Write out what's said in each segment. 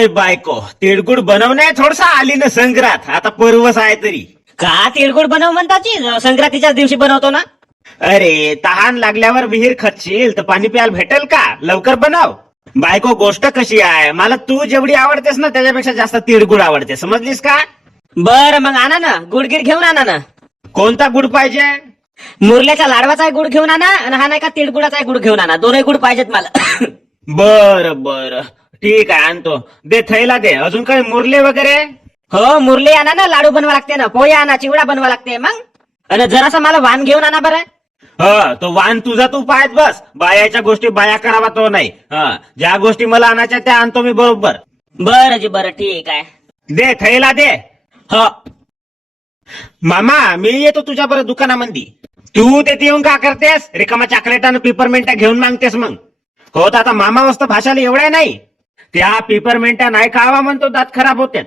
अय बायको, तिळगुळ बनवणे थोडसा आली ना संक्रांत, आता पर्वच आहे तरी. का तिळगुळ बनव म्हणताची संक्रांतीच्याच दिवशी बनवतो ना. अरे तहान लागल्यावर विहीर खचशील तर पाणी प्यायला भेटेल का, लवकर बनव. बायको गोष्ट कशी आहे, मला तू जेवढी आवडतेस ना त्याच्यापेक्षा जास्त तिळगुळ आवडते, समजलीस का? बर मग आणा ना, गुडगीड घेऊन आणा ना. कोणता गुड पाहिजे? मुरल्याच्या लाडवाचा गुड घेऊन आणा आणि हा नाही का तिळगुळाचा गुड घेऊन आणा, दोनही गुड पाहिजेत मला. बर बर ठीक आहे, आणतो. दे थैला दे. अजून काही मुरले वगैरे? हो मुरली आणा ना, लाडू बनवा लागते ना, पोहे आणा, चिवडा बनवा लागते. मग आणि जरासा मला वाण घेऊन आणा बरं. तो वाण तुझा तू पाहत बस, बायाच्या गोष्टी बाया करावा तो नाही. ज्या गोष्टी मला आणायच्या त्या आणतो मी बरोबर. बरं जी बरं ठीक आहे. दे थैला दे. हो मामा मी येतो तुझ्या बरं दुकानामध्ये. तू तेथे येऊन का करतेस, रिकामा चॉकलेट आणि पेपरमेंटा घेऊन मागतेस मग. हो तर आता मामा वस्त भाषाला एवढ्या नाही, त्या पेपरमेंटा नाही खावा म्हणतो, दात खराब होतात.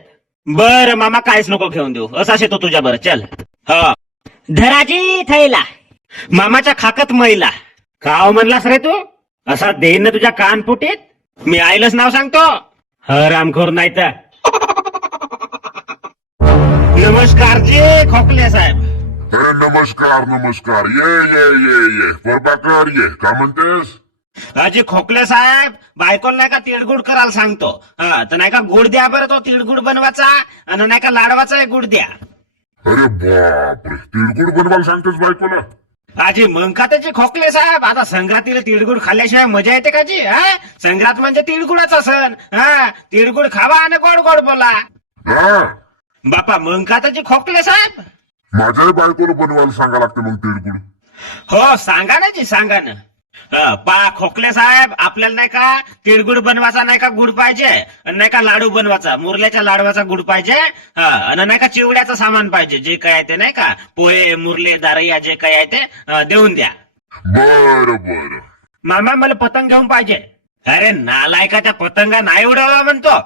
बर मामा काहीच नको घेऊन देऊ, असाच येतो तुझ्या बरं, चल. हा धराजी थैला. मामाच्या खाकत मैला खाव म्हणलास रे तू, असा देईन ना तुझ्या कानपुटीत. मी आईलच नाव सांगतो, हरामखोर नाही तर. नमस्कार जी खोकले साहेब. अरे नमस्कार नमस्कार, ये ये ये ये प्रभाकर, ये का म्हणतेस? अजी खोकले साहेब, बायकोला नाही का तिळगुळ करायला सांगतो. तर नाही का गुड द्या बरं, तो तिळगुळ बनवायचा आणि नाही का लाडवाचा गुड द्या. अरे बापरे, तिळगुळ बनवायला सांगतेस बायकोला? आजी मग का त्याचे खोकले साहेब, आता संक्रांतीला तिळगुळ खाल्ल्याशिवाय मजा येते का जी? संक्रांत म्हणजे तिळगुळाचा सण. तिळगुळ खावा आणि गोड गोड बोला. हा बापा मग का त्याचे खोकले साहेब? माझ्याही बायकोला बनवायला सांगा लागते मग तिळगुळ. हो सांगा ना जी, सांगा ना. पा खोकले साहेब, आपल्याला नाही का तिळगुळ बनवायचा नाही का गुड पाहिजे, आणि नाही का लाडू बनवायचा, मुरल्याच्या लाडवाचा गुड पाहिजे. आणि नाही का चिवड्याचं सामान पाहिजे, जे काय आहे ते नाही का, पोहे मुरले दारया जे काय आहे ते देऊन द्या. बर बर. मामा मला पतंग घेऊन पाहिजे. अरे नालायका, त्या पतंगा नाही उडवला म्हणतो.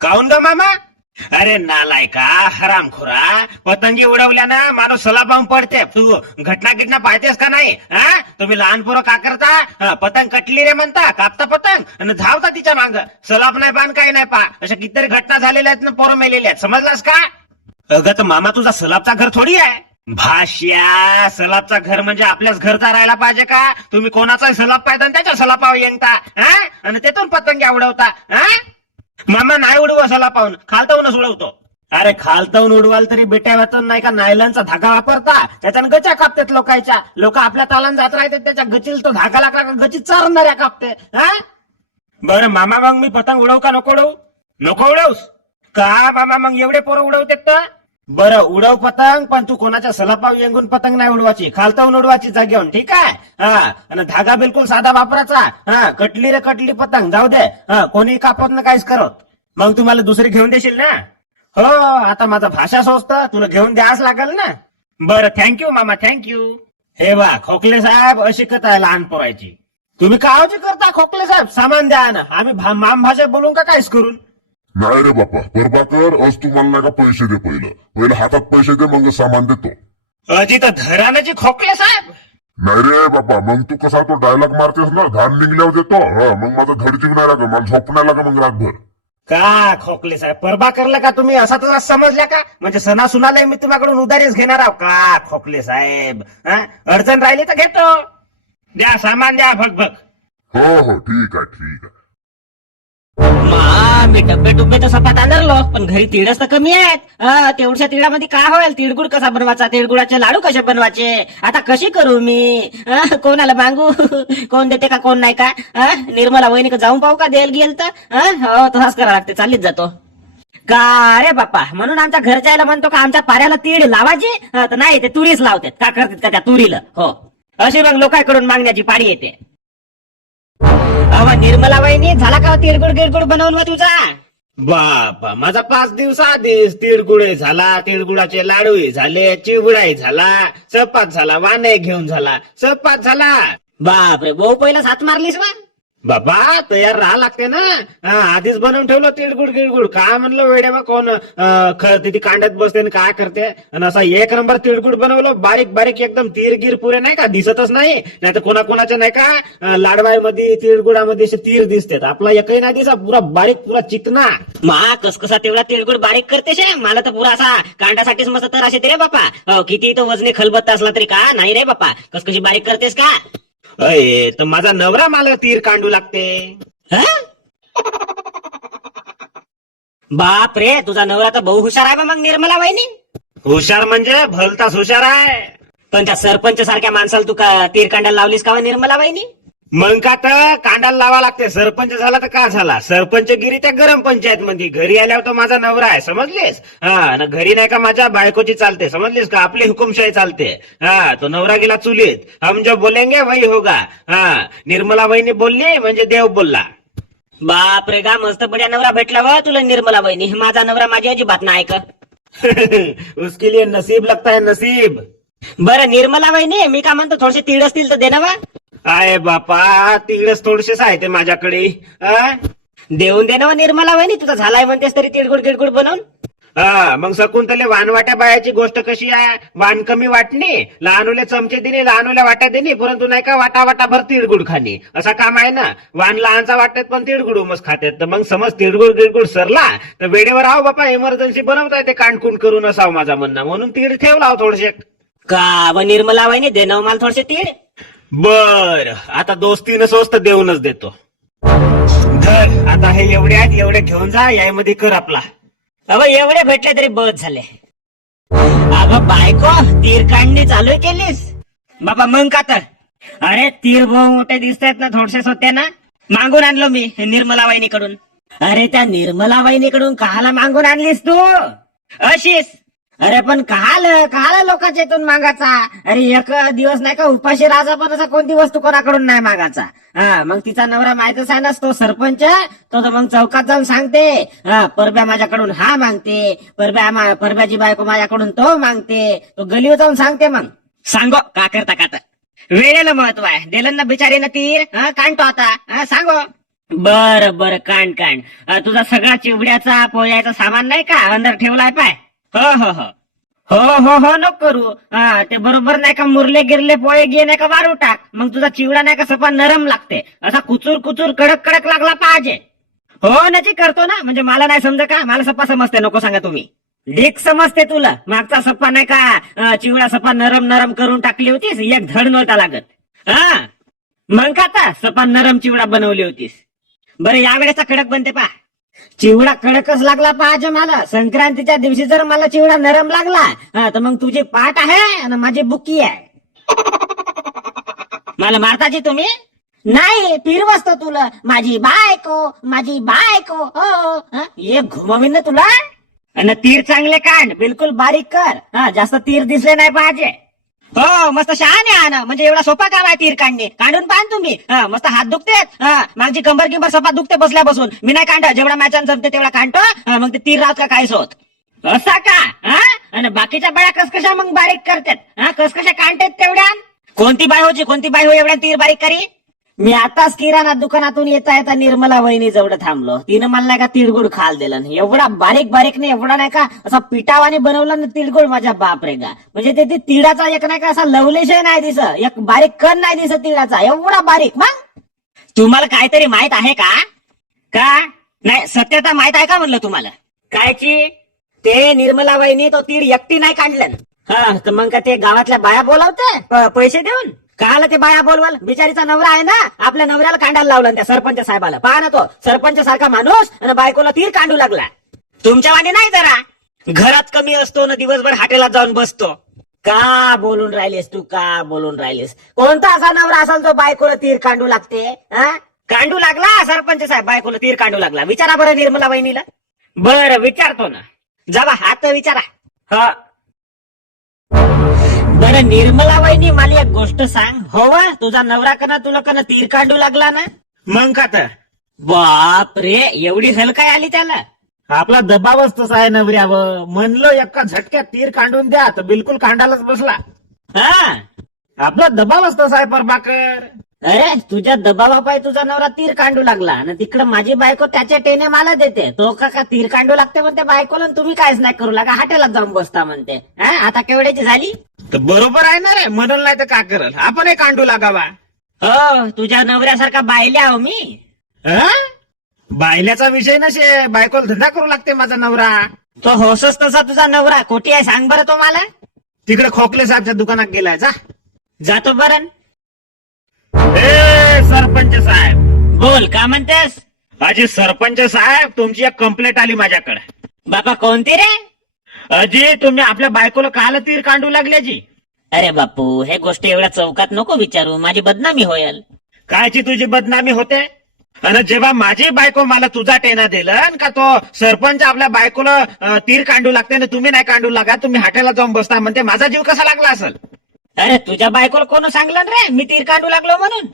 काऊन ग मामा? अरे नालायका हरामखोरा, पतंगी उडवल्या ना माणूस सलापाहून पडते. तू घटना पाहतेस का नाही? तुम्ही लहान पोरं का करता? पतंग कटली रे म्हणता, कापता पतंग आणि धावता तिच्या मांग. सलाप नाही पान काही नाही पा, अशा कितीतरी घटना झालेल्या आहेत ना, पोरं मेलेल्या आहेत, समजलास का? अगं तर मामा तुझा सलापचा घर थोडी आहे. भाष्या, सलापचा घर म्हणजे आपल्याच घरचा राहायला पाहिजे का? तुम्ही कोणाचाही सलाप पाहिजे आणि त्याच्या सलापावर येंगता आणि त्यातून पतंग्या उडवता. मामा नाही उडवा सलापाहून, खालताहूनच उडवतो. अरे खालताहून उडवाल तरी बेट्या वाचून नाही का नायलॉनचा धागा वापरता, त्याच्यानं गचा कापतात लोकांच्या. लोक आपल्या तालान जात राहतात, त्याच्या गचील तो धागा लागला का गचीत चारणाऱ्या कापते. बरं मामा मग मी पतंग उडवू का नको उडवू? नको उडवूस का मामा? मग एवढे पोरं उडवतात तर बरं उडव पतंग, पण तू कोणाच्या सलापाव येंगून पतंग नाही उडवायची, खालताहून उडवायची जागेहून, ठीक आहे? आणि धागा बिलकुल साधा वापरायचा. कटली रे कटली पतंग जाऊ दे, कोणी कापत ना काहीच करत. मग तुम्हाला दुसरी घेऊन देशील ना? हो आता माझा भाषा सोचत, तुला घेऊन द्यास लागेल ना. बरं थँक्यू मामा, थँक्यू. हे बा खोकले साहेब, अशी कथा आहे लहान पोरायची. तुम्ही काळजी करता खोकले साहेब, सामान द्या ना, आम्ही माम भाषा बोलून का काहीच करून. नाही रे बाप्पा प्रभाकर, आज तू मला नाही का पैसे दे, पहिलं हातात पैसे दे, मग सामान देतो. अजी तर धरानाची खोकले साहेब. नाही रे बाप्पा, मग तू कसा तो डायलॉग मारतेस ना, धान निघल्यावर देतो. मग माझं धडचिंग नाही लागा, मला झोप नाही लागा मग रातभर. का खोकले साहेब, परबा करला का तुम्ही? असा तसाच समजल्या का? म्हणजे सणासुनाला मी तुम्हाकडून उधारीच घेणार आहो का खोकले साहेब? अडचण राहिली तर घेतो. द्या सामान द्या भगभग. हो हो ठीक आहे ठीक आहे. मी डब्बे डुब्बे तर सपात आणलो, पण घरी तिळच तर कमी आहेत. तेवढ्या तिळामध्ये काय होईल? तिळगुळ कसा बनवायचा, तिळगुळाचे लाडू कसे बनवायचे, आता कशी करू मी? कोणाला मागू? कोण देते का कोण नाही का? निर्मला वहिनी जाऊन पाहू का, द्यायला गेल तर? हो तसाच करावं लागते, चाललीच जातो. का रे बाप्पा, म्हणून आमच्या घरच्याला म्हणतो का आमच्या पाऱ्याला तीळ लावायची, तर नाही ते तुरीच लावतात. का करतात का त्या तुरीला? हो अशी मग लोकांकडून मागण्याची पाळी येते. निर्मला वहिनी झाला का तिळगुळ गिळगुळ बनवून तुझा? बापा माझा 5 दिवस आधीच तिळगुळ झाला, तिळगुळाचे लाडूही झाले, चिवडाही झाला, चपात झाला, वाणे घेऊन झाला, चपात झाला. बापरे भाऊ पहिलाच हात मारलीस वा. बाबा तयार राहा लागते ना. आधीच बनवून ठेवलं तिळगुड गिळगुड. काय म्हणलं वेड्या कोण तिथे कांड्यात बसते आणि काय करते. आणि असा एक नंबर तिळगुड बनवलं, बारीक बारीक एकदम तीर गिर पुरे नाही का, दिसतच नाही. नाही तर कोणाकोणाच्या नाही का लाडवाईमध्ये तिळगुडामध्ये असे तीर दिसतात. आपला एकही नाही दिसा, पुरा बारीक पुरा चिकना. मा कसा तेवढा तिळगुड बारीक करते शे. मला तर पुरा असा कांड्यासाठीच मस्त तर असे ते रे बापा. किती तो वजनी खलबत्ता असला तरी का नाही रे बापा. कशी बारीक करतेस का. अय तर माझा नवरा मला तीर कांडू लागते. बाप रे, तुझा नवरा तर बहु हुशार आहे बा मग निर्मला वहिनी. हुशार म्हणजे भलताच हुशार आहे. पण त्या सरपंच सारख्या माणसाला तू का तीर कांड्याला लावलीस का निर्मला वहिनी. मग का तर कांडाला लावा लागते. सरपंच झाला तर का झाला, सरपंचगिरी त्या गरम पंचायत मध्ये. घरी आल्यावर तो माझा नवरा आहे समजलीस. ना घरी नाही का माझ्या बायकोची चालते समजलीस का, आपली हुकुमशाही चालते. तो नवरा गेला चुलीत. हम जो बोलेंगे वही होगा. निर्मला वहिनी बोलली म्हणजे देव बोलला. बाप रे गा, मस्त बड्या नवरा भेटला व तुला निर्मला वहिनी. माझा नवरा माझी अजिबात नाही ऐक. उसके लिए नसीब लगता है नसीब. बरं निर्मला वहिनी, मी का म्हणतो थोडेसे तीळ असतील तर दे ना वा. आहे बापा, तिकडच थोडेसेच आहे ते माझ्याकडे. देऊन दे ना व निर्मला वहिनी. तुझा झालाय म्हणतेस तरी तिळगुड गिळगुड बनवून. मग सकूंतले वानवाट्या बायाची गोष्ट कशी आहे. वान कमी वाटणी, लहानुले चमचे देणे, लहानुल्या वाट्या देणे, परंतु नाही का वाटा वाटाभर तिळगुड खाणे. असा काम आहे ना. वान लहानचा वाटतात पण तिळगुड उमस खातात. तर मग समज तिळगुड गिळगुड सरला तर वेळेवर आहो बापा. इमर्जन्सी बनवता येते कांडकुंड करून असावं माझा म्हणणं. म्हणून तीळ ठेवला थोडेसे. का व निर्मला वहिनी, दे ना मला थोडेसे तीळ. बर आता दोस्तीनं स्वस्त देऊनच देतो. धर आता हे एवढे आहेत, एवढे घेऊन जा. यामध्ये कर आपला. अव एवढे भेटले तरी बस झाले. अगं बायको, तीर काढणी चालू केलीस बाबा. मग का तर. अरे तीर भाऊ मोठे दिसतात ना, थोडेसेच होते ना. मागून आणलो मी निर्मला वहिनीकडून. अरे त्या निर्मला वहिनीकडून काहाला मागून आणलीस तू अशीस. अरे पण काल लोकांच्या इथून मागायचा. अरे एक दिवस नाही का उपाशी राजा पण असा कोणती वस्तू कोणाकडून नाही मागायचा. मग तिचा नवरा माहितच आहे ना, तो सरपंच. तो तर मग चौकात जाऊन सांगते, परब्या माझ्याकडून हा मागते, परब्याची बायको माझ्याकडून तो मागते. तो गलीवर जाऊन सांगते. मग सांगो का करता का तर. वेळेला महत्व आहे. दिलं ना बिचारीनं तीर. काढतो आता. सांगो. बर कांड. तुझा सगळा चिवड्याचा पोळ्याचा सामान नाही का अंदर ठेवलाय पाय. हो नको करू. ते बरोबर नाही का मुरले गिरले पोळे गे नाही का वारू टाक. मग तुझा चिवडा नाही का सपा नरम लागते. असा कुचूर कडक लागला पाहिजे. हो नजी करतो ना. म्हणजे मला नाही समज का, मला सप्पा समजते. नको सांगा तुम्ही. ढीक समजते तुला. मागचा सप्पा नाही का चिवडा सप्पा नरम करून टाकली होतीस. एक धड नव्हता लागत. मग का आता सप्पा नरम चिवडा बनवली होतीस. बरं यावेळेचा कडक बनते पा. चिवडा कडकच लागला पाहिजे मला. संक्रांतीच्या दिवशी जर मला चिवडा नरम लागला तर मग तुझी पाठ आहे आणि माझी बुकी आहे. मला मारताची तुम्ही नाही. फिरवसतो तुला माझी बायको. हो एक घुमवीन ना तुला. आणि तीर चांगले काढ, बिलकुल बारीक कर. जास्त तीर दिसले नाही पाहिजे. हो मस्त शहाणे आहे ना. म्हणजे एवढा सोपा काम आहे तीर काढणे. काढून पाहा तुम्ही. मस्त हात दुखतेत. माझी कंबर सपा दुखते बसल्या बसून. मी नाही काढ. जेवढा मॅचान जमते तेवढा काढतो. मग ते तीर राहत का काहीच होत. असा का. आणि बाकीच्या बाया कशा मग बारीक करतात. कशा काढतात तेवढ्या. कोणती बाय हो एवढ्या तीर बारीक करी. मी आताच किराणा दुकानातून येता निर्मला वहिनी जवळ थांबलो. तिनं मला नाही का तिळगुळ खाल दिलं. एवढा बारीक नाही, एवढा नाही का असा पिठावाने बनवला ना तिळगुळ. माझ्या बाप रे गा. म्हणजे ते तिळाचा एक नाही का असा लवलेशय नाही दिसत. एक बारीक कण नाही दिसत तिळाचा. एवढा बारीक. मग तुम्हाला काहीतरी माहित आहे का नाही. सत्यता माहित आहे का म्हणलं तुम्हाला. कायची. ते निर्मला वहिनी तो तीळ एकटी नाही काढलं. तर मग का ते गावातल्या बाया बोलावते पैसे देऊन. काल ते बाया बोलवाल. बिचारीचा नवरा आहे ना, आपल्या नवऱ्याला कांडायला लावलं त्या सरपंच साहेबाला. पहा ना तो सरपंच सारखा माणूस आणि बायकोला तीर कांडू लागला. तुमच्या वाणी नाही जरा. घरात कमी असतो ना, दिवसभर हॉटेलात जाऊन बसतो. का बोलून राहिलेस तू. कोणता असा नवरा असेल तो बायकोला तीर कांडू लागते. कांडू लागला सरपंच साहेब बायकोला तीर कांडू लागला. विचारा बरं निर्मला वहिनीला. बरं विचारतो ना. जावा हात विचारा. बरं निर्मला वहिनी मला एक गोष्ट सांग. हो वा तुझा नवरा तुला तीर काढू लागला ना. मग का तर. बाप रे एवढी हलकाय आली त्याला. आपला दबावच तसा आहे नवऱ्यावर. म्हणलं एका झटक्यात तीर काढून द्या तर बिलकुल कांडालाच बसला. आपला दबावच तसा आहे प्रभाकर. अरे तुझ्या दबावापाय तुझा नवरा तीर कांडू लागला आणि तिकडं माझी बायको त्याच्या टेने मला देते. तो का तीर कांडू लागते म्हणते बायकोला आणि तुम्ही काहीच नाही करू लागा, हॉटेलात जाऊन बसता म्हणते. आता केवढ्याची झाली? तर बरोबर आहे ना रे, म्हणून नाही तर का करल, आपणही कांडू लागावा. हो तुझ्या नवऱ्यासारखा बायल्या हो मी. हं? बायल्याचा विषय नसे, बायकोला धंदा करू लागते माझा नवरा. तो होसच तसा तुझा नवरा. कोठी आहे सांग बरं तो मला. तिकडे खोकले साहेबच्या दुकानात गेलाय, जा. जातो बरं. ए सरपंच साहेब. बोल का म्हणतेस? अजी सरपंच साहेब, तुमची एक कंप्लेंट आली माझ्याकडे. बापा कोणती रे? अजी तुम्ही आपल्या बायकोला काल तीर कांडू लागल्याची. अरे बापू हे गोष्ट एवढ्या चौकात नको विचारू, माझी बदनामी होईल. कायची तुझी बदनामी होते? आणि जेव्हा माझी बायको मला तुझा टेना दिलं का तो सरपंच आपल्या बायकोला तीर कांडू लागते आणि तुम्ही नाही कांडू लागा, तुम्ही हॉटेलला जाऊन बसता म्हणते, माझा जीव कसा लागला असेल? अरे तुझ्या बायकोला कोण सांगलं रे मी तीर कांडू लागलो म्हणून?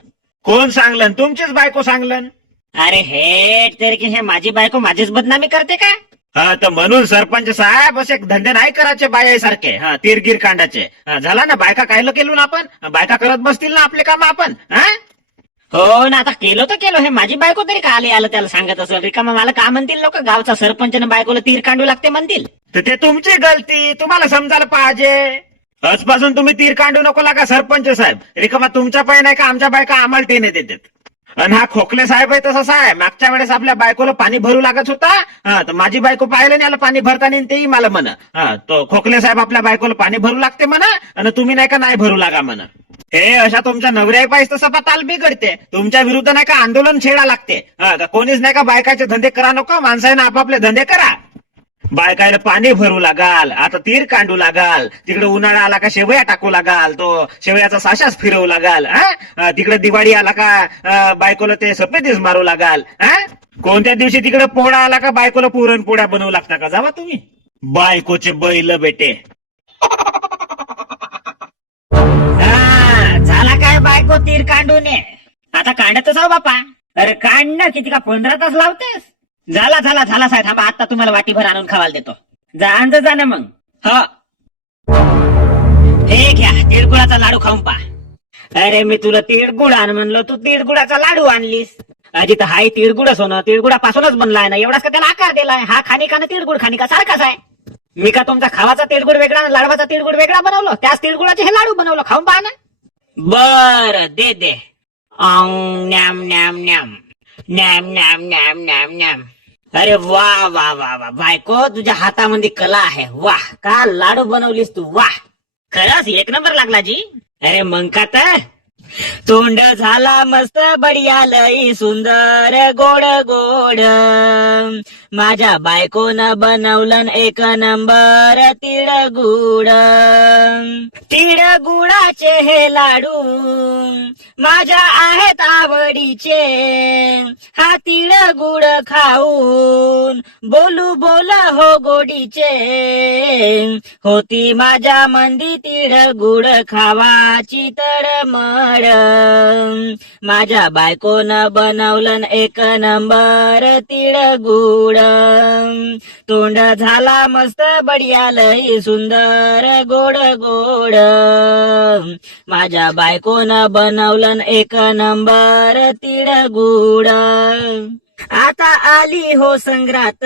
कोण सांगलन? तुमचीच बायको सांगलन. अरे हे तरी की हे माझी बायको माझीच बदनामी करते का? हा तर म्हणून सरपंच साहेब असे धंदे नाही करायचे बायासारखे, हा तीरगीर कांडाचे. झाला ना, बायका कायलं केलो ना आपण, बायका करत बसतील ना आपले काम आपण. हा हो ना, आता केलो तर केलो, हे माझी बायको तरी का आलं त्याला सांगत असेल. रिकामा मला का म्हणतील लोक, गावचा सरपंच बायकोला तीर कांडू लागते म्हणतील. तर ते तुमची गलती, तुम्हाला समजायला पाहिजे. आजपासून तुम्ही तीर कांडू नको लागा सरपंच साहेब. रिकामा तुमच्या पाय नाही का आमच्या बायका आम्हाला टेने देतात. आणि हा खोकले साहेब आहे तसं आहे, मागच्या वेळेस आपल्या बायकोला पाणी भरू लागत होता. हा तर माझी बायको पाहिलं नाही आला पाणी भरताना, तेही मला म्हणा हा तो खोकले साहेब आपल्या बायकोला पाणी भरू लागते म्हणा आणि तुम्ही नाही का नाही भरू लागा म्हणा. हे अशा तुमच्या नवऱ्या पाहिजे तसं ताल बिघडते. तुमच्या विरुद्ध नाही का आंदोलन छेडा लागते. हा तर कोणीच नाही का बायकाचे धंदे करा नको, माणसाने आपापले धंदे करा. बायकायला पाणी भरू लागाल, आता तीर कांडू लागाल, तिकडे उन्हाळा आला का शेवया टाकू लागाल, तो शेवयाचा साशाच फिरवू लागाल. तिकडे दिवाळी आला का बायकोला ते सफेदीस मारू लागाल. कोणत्या दिवशी तिकडे पोळा आला का बायकोला पुरणपोळ्या बनवू लागता का? जावा तुम्ही बायकोचे बैल बेटे. झाला काय बायको तीर कांडून? आता कांडतच आहो बापा. अरे कांड ना, किती का 15 तास लावतेस? झाला साहेब, थांबा आता तुम्हाला वाटीभर आणून खावायला देतो. जा ना मग. हो हे घ्या तिळगुळाचा लाडू खाऊन पा. अरे मी तुला तिळगुळ आण म्हणलो, तू तिळगुळाचा लाडू आणलीस. अजी तर हाय तिळगुळच होणं, तिळगुळापासूनच बनलाय ना, एवढाच का त्याला आकार दिलाय. हा खानिका ना तिळगुळ खानिका सारखाच आहे. मी का तुमचा खावाचा तिळगुळ वेगळा आणि लाडवाचा तिळगुळ वेगळा बनवलो? त्याच तिळगुळाचे हे लाडू बनवलं, खाऊन पहा ना. बर दे. न्याम न्याम न्याम न्याम न्याम न्याम न्याम न्याम. अरे वा वा वा वा बायको, तुझ्या हातामध्ये कला आहे. वाह, का लाडू बनवलीस तू, वाह, खरंच एक नंबर लागला जी. अरे मग का तर तोंड झाला मस्त बढिया लई सुंदर गोड गोड. माझ्या बायकोनं बनवलं एक नंबर तिळगुळ. तिळगुळाचे हे लाडू माझ्या आहेत आवडीचे. हा तिळगुळ खाऊन बोल हो गोडीचे. होती माझ्या मंदी तिळगुळ खावाची तडमड. माझ्या बायकोनं बनवलं एक नंबर तिळगुळ. तोंड झाला मस्त बढिया लई सुंदर गोड गोड. माझ्या बायकोनं बनवलं एक नंबर तिळगुळ. आता आली हो संग्रात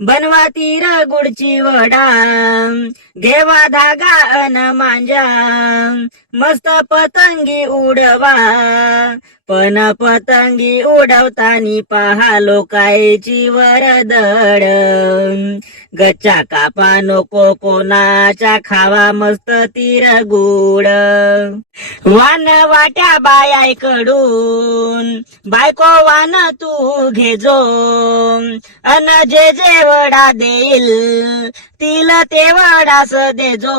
बनवा तिळगुळची वडा. घेवा धागा अन मांजा मस्त पतंगी उडवा. पण पतंगी उडवतानी पहा लोकायची वरदड. गच्चा कापा नको कोणाच्या, खावा मस्त तिळगुळ. वान वाट्या बायाकडून बायको वान तू घेजो. अन जे वडा देईल तिला ते वडास देजो.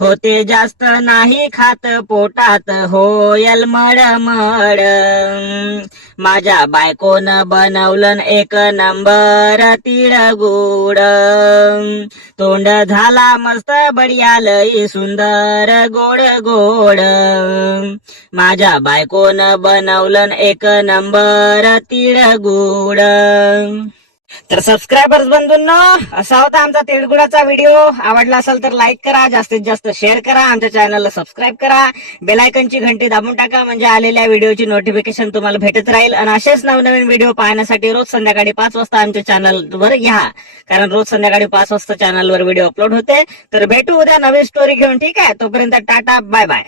होते जास्त नाही खात पोटात होयल मडमड. माझ्या बायकोनं बनवलं एक नंबर तिळगुळ. तोंड झाला मस्त बढिया लई सुंदर गोड गोड. माझ्या बायकोनं बनवलं एक नंबर तिळगुळ. तर सबस्क्रायबर्स बंधूंनो, असा होता आमचा तिळगुळाचा व्हिडिओ. आवडला असेल तर लाईक करा, जास्तीत जास्त शेअर करा, आमच्या चॅनलला सबस्क्राईब करा, बेल आयकॉनची घंटी दाबून टाका, म्हणजे आलेल्या व्हिडिओची नोटिफिकेशन तुम्हाला भेटत राहील. आणि असेच नवनवीन व्हिडिओ पाहण्यासाठी रोज संध्याकाळी 5 वाजता आमच्या चॅनलवर या, कारण रोज संध्याकाळी 5 वाजता चॅनलवर व्हिडिओ अपलोड होते. तर भेटू उद्या नवीन स्टोरी घेऊन, ठीक आहे? तोपर्यंत टाटा, बाय बाय.